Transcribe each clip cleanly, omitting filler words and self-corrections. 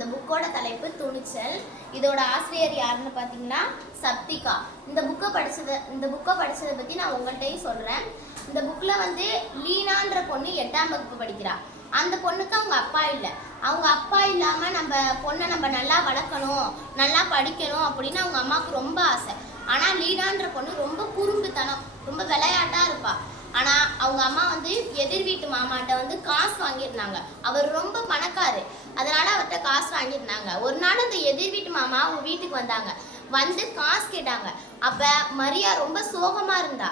இந்த புக்கோட தலைப்பு துணிச்சல். இதோட ஆசிரியர் யாருன்னு பார்த்தீங்கன்னா சப்திகா. இந்த புக்கை படிச்சதை பற்றி நான் உங்கள்கிட்டையும் சொல்கிறேன். இந்த புக்கில் வந்து லீனான்ற பொண்ணு 8ஆம் வகுப்பு படிக்கிறா. அந்த பொண்ணுக்கு அவங்க அப்பா இல்லை. அவங்க அப்பா இல்லாமல் நம்ம பொண்ணை நம்ம நல்லா வளர்க்கணும், நல்லா படிக்கணும் அப்படின்னு அவங்க அம்மாவுக்கு ரொம்ப ஆசை. ஆனால் லீனான்ற பொண்ணு ரொம்ப குறும்புத்தனம், ரொம்ப விளையாட்டாக இருப்பாள். ஆனால் அவங்க அம்மா வந்து எதிர் வீட்டு மாமாட்ட வந்து காசு வாங்கியிருந்தாங்க. அவர் ரொம்ப பணக்காரு, அதனால அவர்கிட்ட காசு வாங்கியிருந்தாங்க. ஒரு நாள் அந்த எதிர் வீட்டு மாமா அவங்க வீட்டுக்கு வந்தாங்க. வந்து காசு கேட்டாங்க. அப்போ மரியா ரொம்ப சோகமாக இருந்தா.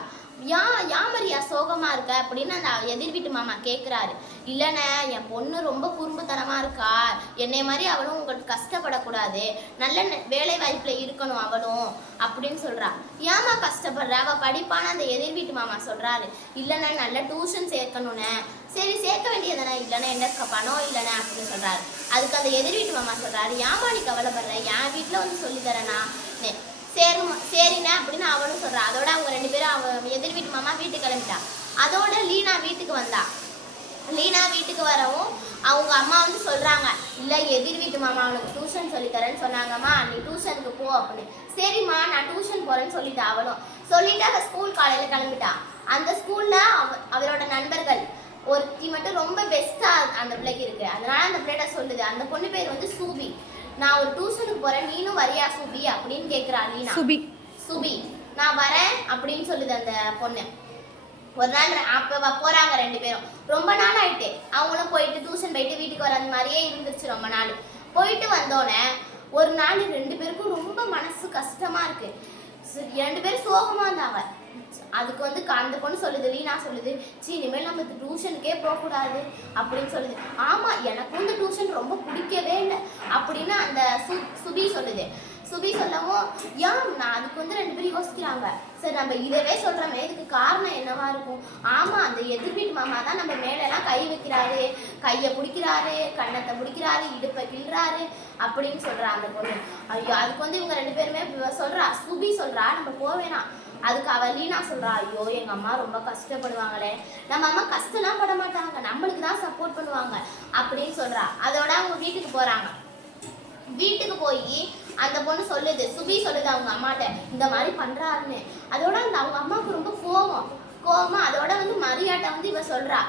ஏன் மரியா சோகமாக இருக்க அப்படின்னு அந்த எதிர் வீட்டு மாமா கேட்குறாரு. இல்லைண்ணே, என் பொண்ணு ரொம்ப குறும்புத்தனமாக இருக்கா, என்னை மாதிரி அவளும் உங்களுக்கு கஷ்டப்படக்கூடாது, நல்ல வேலை வாய்ப்பில் இருக்கணும் அவளும் அப்படின்னு சொல்கிறா. ஏமா கஷ்டப்படுற, அவள் படிப்பான்னு அந்த எதிர் வீட்டு மாமா சொல்கிறாரு. இல்லைண்ணே, நல்ல டியூஷன் சேர்க்கணுண்ணே. சரி, சேர்க்க வேண்டியதானே. இல்லைண்ணே, என்ன பணம் இல்லைண்ணே அப்படின்னு சொல்கிறாரு. அதுக்கு அந்த எதிர் வீட்டு மாமா சொல்கிறாரு, ஏமா நீ கவலைப்படுற, என் வீட்டில் வந்து சொல்லித்தரேண்ணா. சரிண்ணே அப்படின்னு அவனும் சொல்கிறான். அதோட அவங்க 2 பேரும் அவன் எதிர் வீட்டு மாமா வீட்டுக்கு கிளம்பிட்டான். அதோட லீனா வீட்டுக்கு வந்தா. லீனா வீட்டுக்கு வரவும் அவங்க அம்மா வந்து சொல்கிறாங்க, இல்லை எதிர் வீட்டு மாமா அவனுக்கு டியூஷன் சொல்லித்தரேன்னு சொன்னாங்கம்மா, நீ டியூஷனுக்கு போ அப்படின்னு. சரிம்மா, நான் டியூஷன் போகிறேன்னு சொல்லிட்டா. அவளும் சொல்லிட்டு அவள் ஸ்கூல் காலையில் கிளம்பிட்டான். அந்த ஸ்கூலில் அவரோட நண்பர்கள் ஒருத்தி மட்டும் ரொம்ப பெஸ்ட்டாக அந்த பிள்ளைக்கு இருக்குது. அதனால அந்த பிள்ளைகிட்ட சொல்லுது. அந்த பொண்ணு பேர் வந்து சூபி. நான் ஒரு டியூஷனுக்கு போகிறேன், நீனும் வரியா சூபி அப்படின்னு கேட்குறா லீனா. சுபி நான் வரேன் அப்படின்னு சொல்லுது அந்த பொண்ணு. ஒரு நாள் அப்போ போகிறாங்க 2 பேரும். ரொம்ப நாள் ஆயிட்டு அவங்களும் போயிட்டு டியூஷன் போயிட்டு வீட்டுக்கு வர அந்த மாதிரியே இருந்துச்சு. ரொம்ப நாள் போயிட்டு வந்தோடனே ஒரு நாள் 2 பேருக்கும் ரொம்ப மனசு கஷ்டமாக இருக்குது. 2 பேரும் சோகமாக இருந்தாங்க. அதுக்கு வந்து அந்த பொண்ணு சொல்லுது, லீனா சொல்லுது, இனிமேல் நம்ம டியூஷனுக்கே போகக்கூடாது அப்படின்னு சொல்லுது. ஆமாம், எனக்கு இந்த டியூஷன் ரொம்ப பிடிக்கவே இல்லை அப்படின்னு அந்த சுபி சொல்லுது. சுபி சொல்லவும் நான் அதுக்கு வந்து 2 பேரும் யோசிக்கிறாங்க. சரி, நம்ம இதவே சொல்கிறோமே, இதுக்கு காரணம் என்னவா இருக்கும்? ஆமாம், அந்த எதிர் வீட்டு மாமா தான் நம்ம மேலெல்லாம் கை வைக்கிறாரு, கையை பிடிக்கிறாரு, கண்ணத்தை பிடிக்கிறாரு, இடுப்பை கிள்றாரு அப்படின்னு சொல்கிறா அந்த பொண்ணு. ஐயோ, அதுக்கு வந்து இவங்க 2 பேருமே சொல்கிறா. சுபி சொல்கிறா நம்ம போவேணாம். அதுக்கு அவள் லீனா சொல்கிறா, ஐயோ எங்கள் அம்மா ரொம்ப கஷ்டப்படுவாங்களே. நம்ம அம்மா கஷ்டம்லாம் பட மாட்டாங்க, நம்மளுக்கு தான் சப்போர்ட் பண்ணுவாங்க அப்படின்னு சொல்கிறா. அதோட அவங்க வீட்டுக்கு போகிறாங்க. வீட்டுக்கு போய் அந்த பொண்ணு சொல்லுது, சுபி சொல்லுது அவங்க அம்மாட்ட, இந்த மாதிரி பண்ணுறாருன்னு. அதோட அந்த அவங்க அம்மாவுக்கு ரொம்ப கோவமா அதோட வந்து மரியாட்ட வந்து இவ சொல்கிறா,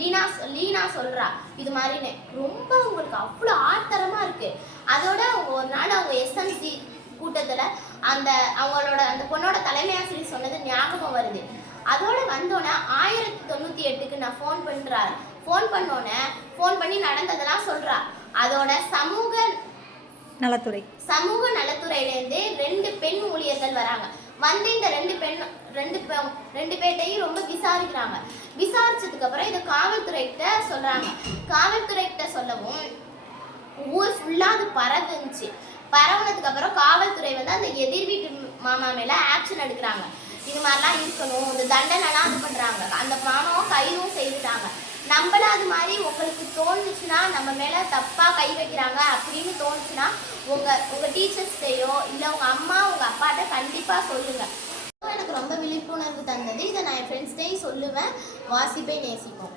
லீனா சொல்கிறா இது மாதிரின்னு. ரொம்ப அவங்களுக்கு அவ்வளோ ஆத்தரமாக இருக்குது. அதோட அவங்க ஒரு நாள் அவங்க எஸ்எம்சி கூட்டத்தில் அவங்களோட அந்த பொண்ணோட தலைமை ஆசிரியர் சொன்னது ஞாபகம் வருது. அதோட வந்தோடனே 1098க்கு நான் ஃபோன் பண்ணுறாரு. ஃபோன் பண்ணி நடந்ததெல்லாம் சொல்கிறா. அதோட சமூக நலத்துறையிலேருந்து 2 பெண் ஊழியர்கள் வராங்க. வந்து இந்த 2 பேட்டையும் ரொம்ப விசாரிக்கிறாங்க. விசாரிச்சதுக்கு அப்புறம் இதை காவல்துறைகிட்ட சொல்றாங்க. காவல்துறைகிட்ட சொல்லவும் ஊர் ஃபுல்லா அது பரவுச்சு. பரவுனதுக்கு அப்புறம் காவல்துறை வந்து அந்த எதிர் வீட்டு மாமா மேல ஆக்ஷன் எடுக்கிறாங்க. இது மாதிரிலாம் இருக்கணும், இந்த தண்டனைலாம் இது பண்றாங்க. அந்த மாமாவும் கைதும் செய்துட்டாங்க. நம்மள அது மாதிரி உங்களுக்கு தோணுச்சுன்னா, நம்ம மேலே தப்பாக கை வைக்கிறாங்க அப்படின்னு தோணுச்சுன்னா உங்கள் டீச்சர்ஸ்டையோ இல்லை உங்கள் அம்மா உங்கள் அப்பாட்ட கண்டிப்பாக சொல்லுங்கள். எனக்கு ரொம்ப விழிப்புணர்வு தந்தது. இதை நான் என் ஃப்ரெண்ட்ஸ்டையும் சொல்லுவேன். வாசிப்பை நேசிப்போம்.